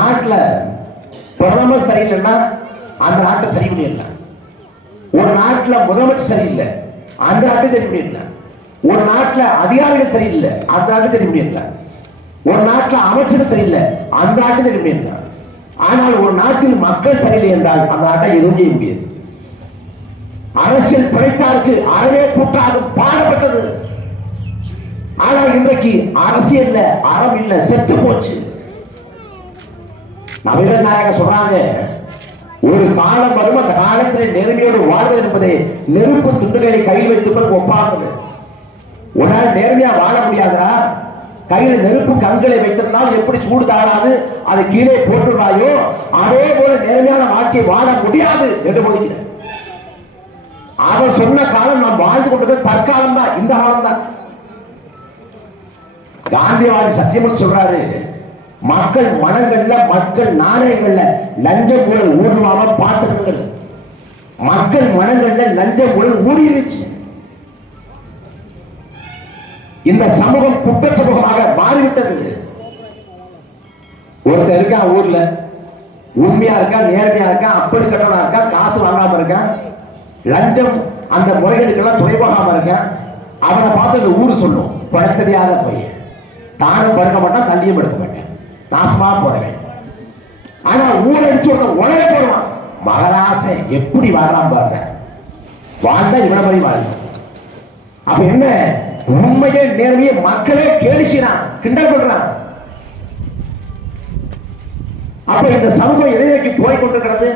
நாட்டுல பிரதமர் சரியில்லைன்னா அந்த நாட்டை சரி பண்ணிடலாம். ஒரு நாட்டுல முதலமைச்சர் சரியில்லை அந்த நாட்டை சரி பண்ணிடலாம். ஒரு நாட்டுல அதிகாரிகள் சரியில்லை அந்த நாட்டை சரி பண்ணிடலாம். ஒரு நாட்டுல அமைச்சர் சரியில்லை அந்த நாட்டை சரி பண்ணிடலாம். ஆனால் ஒரு நாட்டில் மக்கள் சரியில்லை என்றால் அந்த நாட்டை எதுவும் செய்ய முடியாது. அரசியல் பிழைத்தாருக்கு அறவே கூட்டாது பாடப்பட்டது. ஆனால் இன்றைக்கு அரசியல்ல அறம் இல்ல, செத்து போச்சு. நபிகள் நாயகம் சொல்றாங்க, ஒரு காலம் வரும், அந்த காலத்தில் நேர்மையோடு வாழ்வது என்பதை நெருப்பு துண்டுகளை கையில் வைத்துக் ஒப்பாங்க. உன்னால் நேர்மையா வாழ முடியாதா? கையில் நெருப்பு கண்களை வைத்திருந்தால் எப்படி சூடு தாழாது அதை கீழே போட்டுறாயோ அதே போல நேர்மையான வாழ்க்கை வாழ முடியாது என்று போதிக்கிறார். அவர் சொன்ன காலம் நாம் வாழ்ந்து கொண்டிருக்க தற்காலம் தான், இந்த காலம் தான். காந்திவாதி சத்தியமூர்த்தி சொல்றாரு, மக்கள் மனங்கள்ல மக்கள் நாணயங்கள்ல லஞ்சம் ஊழல் ஊடுருவாம பார்த்துக்கிறது. மக்கள் மனங்கள்ல லஞ்சம் ஊழல் ஊடிருச்சு. இந்த சமூகம் குற்ற சமூகமாக மாறிவிட்டது. ஒருத்தர் இருக்கா ஊர்ல, உண்மையா இருக்கா, நேர்மையா இருக்கா, அப்படி கட்டணா இருக்கா, காசு வாங்காம இருக்கா, லஞ்சம் அந்த முறைகேடுக்கெல்லாம் துணை போகாம இருக்கா, அவனை பார்த்து அந்த ஊரு சொல்லும் படுக்க தெரியாத பையன், தானும் படுக்க மாட்டான் தள்ளியும் படுக்க மாட்டேன், நாசமா போறேன். ஆனா ஊரை அடிச்சு உலக போடுவான். மகராசை எப்படி வாழலாம் பாருங்க, வாழ்ந்தா இவனை மாதிரி வாழ்ந்த. அப்ப என்ன, உண்மையே நேர்மையை மக்களே கேலிச்சான், கிண்டல் பண்றான். அப்ப இந்த சமூகம் எதை நோக்கி போய் கொண்டிருக்கிறது?